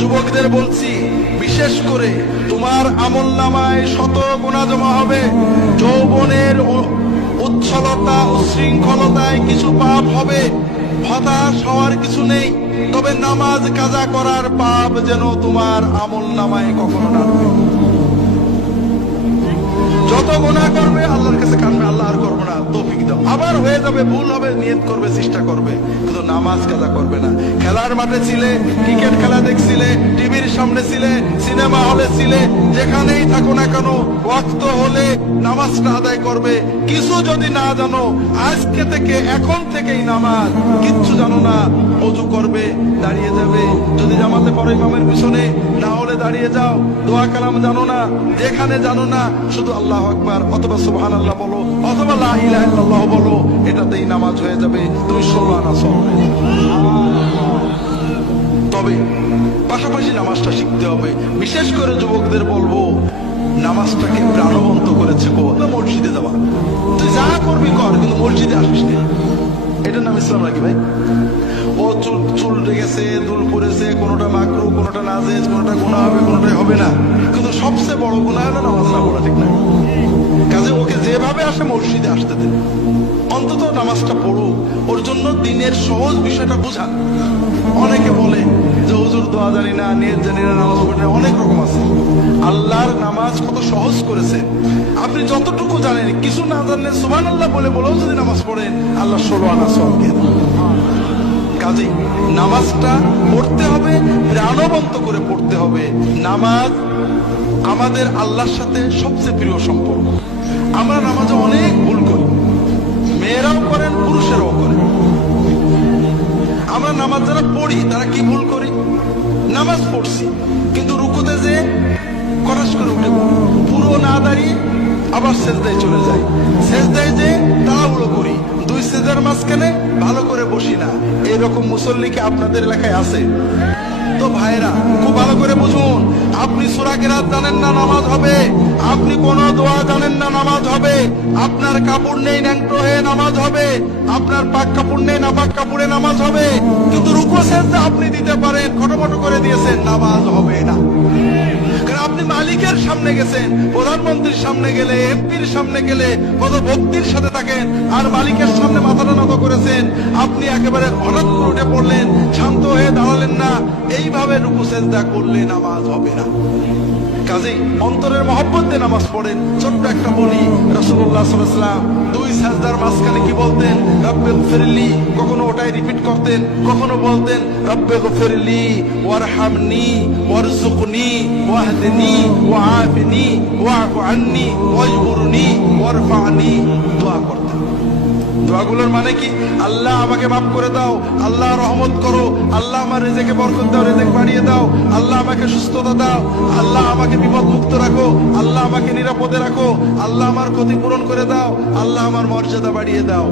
যুবকদের বলছি, বিশেষ করে তোমার আমলনামায় শত গুনাহ জমা হবে। যৌবনের উচ্ছলতা উচ্ছৃঙ্খলতায় কিছু পাপ হবে, হতাশ হওয়ার কিছু নেই। তবে নামাজ কাজা করার পাপ যেন তোমার আমলনামায় কখনো না ঢোকে। যত গুনাহ করবে আল্লাহর কাছে কাঁদবে, আল্লাহ আর করবো না, তৌফিক দাও। আবার হয়ে যাবে, ভুল হবে, নিয়ত করবে, চেষ্টা করবে, কিন্তু নামাজ কাজা করবে না। খেলার মাঠে ছিলে, ক্রিকেট খেলা দেখছিলে, টিভির সামনে ছিলে, সিনেমা হলে ছিলে, যেখানেই থাকো না কেন ওয়াক্ত হলে নামাজটা আদায় করবে। কিছু যদি না জানো, আজকে থেকে এখন থেকেই নামাজ, কিচ্ছু জানো না, ওযু করবে, দাঁড়িয়ে যাবে, যদি জামাতে পড়ো ইমামের পিছনে, না হলে দাঁড়িয়ে যাও। দোয়া কালাম জানো না, যেখানে জানো না, শুধু আল্লাহু আকবার অথবা সুবহানাল্লাহ বলো অথবা লা ইলাহা ইল্লাল্লাহ বলো, এটাতেই নামাজ হয়ে যাবে। তুমি 16 আনা চলবে। তবে পাশাপাশি নামাজটা শিখতে হবে। বিশেষ করে যুবকদের বলবো, নামাজটাকে প্রাণবন্ত করেছে মসজিদে যাওয়া। তুই যা করবি কর, কিন্তু মসজিদে আসিস না। এটার নাম ইসলাম নাকি ভাই? ও চুল রেগেছে, দুল পড়েছে, কোনোটা মাকরু, কোনোটা নাজেজ, কোনোটা গুনাহ হবে, কোনোটাই হবে না। কিন্তু সবচেয়ে বড় গুনাহ হলো নামাজ না পড়া, ঠিক না? কাজে ওকে যেভাবে আসে মসজিদে আসতে দেন, অন্তত নামাজটা পড়ুক। ওর জন্য দিনের সহজ বিষয়টা বোঝান। অনেকে বলে যে হুজুর দোয়া জানি না, নিয়ত জানি না, নামাজ পড়ি না, অনেক রকম আছে। আল্লাহর নামাজ কত সহজ করেছে। আপনি যতটুকু জানেন, কিছু না জানলে সুবহানাল্লাহ বলে বলেও যদি নামাজ পড়েন, আল্লাহ 16 আনা সওয়াব দেন। কাজেই নামাজটা পড়তে হবে, প্রাণবন্ত করে পড়তে হবে। নামাজ আমাদের আল্লাহর সাথে সবচেয়ে প্রিয় সম্পর্ক। আমরা নামাজে অনেক ভুল করি, মেয়েরাও করেন, পুরুষেরাও করেন। আমরা নামাজ যারা পড়ি তারা কি ভুল করি? নামাজ পড়ছি, কিন্তু রুকুতে যে কটাস করে উঠে পুরো না দাঁড়িয়ে আবার সেজদায় চলে যায়। সেজদায় যে তাড়াহুড়ো করি, দুই সেজদার মাঝখানে ভালো করে বসি না। এইরকম মুসল্লি কি আপনাদের এলাকায় আছে? তো ভাইরা, খুব ভালো করে বুঝুন, আপনি সূরা কিরাত জানেন না, নামাজ হবে। আপনি কোন দোয়া জানেন না, নামাজ হবে। আপনার কাপড় নেই, ন্যাংটো হয়ে নামাজ হবে। আপনার পাক কাপড় নেই, নাপাক কাপড়ে নামাজ হবে। কিন্তু রুকু সেজদা আপনি দিতে পারেন, খটোমটো করে দিয়েছেন, নামাজ হবে না। কারণ আপনি মালিকের সামনে গেছেন, প্রধানমন্ত্রীর সামনে গেলে, এমপির সামনে গেলে কত ভক্তির সাথে থাকেন, আর মালিকের সামনে মাথাটা নত করেছেন। আপনি একেবারে হঠাৎ করে উঠে পড়লেন, শান্ত হয়ে দাঁড়ালেন না। এইভাবে রুকু সেজদা করলে নামাজ হবে না। কাজেই অন্তরের মহব্বত দিয়ে নামাজ পড়েন। ছোট্ট একটা বলি, রাসূলুল্লাহ সাল্লাল্লাহু আলাইহি ওয়াসাল্লাম দুই সাজদার মাঝখানে কি বলতেন? রব্বিগফিরলি। কখনো ওটাই রিপিট করতেন, কখনো বলতেন রব্বিগফিরলি ওয়ারহামনি ওয়ারযুকনি ওয়াহদিনি ওয়াআফিনি ওয়া'ফু আন্নি ওয়াজবুরনি ওয়ারফা'নি। দোয়া করতেন। দোয়াগুলোর মানে কি? আল্লাহ আমাকে মাফ করে দাও, আল্লাহ রহমত করো, আল্লাহ আমার রিজিকে বরকত দাও, রিজিক বাড়িয়ে দাও, আল্লাহ আমাকে সুস্থতা দাও, আল্লাহ আমাকে বিপদ মুক্ত রাখো, আল্লাহ আমাকে নিরাপদে রাখো, আল্লাহ আমার ক্ষতি পূরণ করে দাও, আল্লাহ আমার মর্যাদা বাড়িয়ে দাও।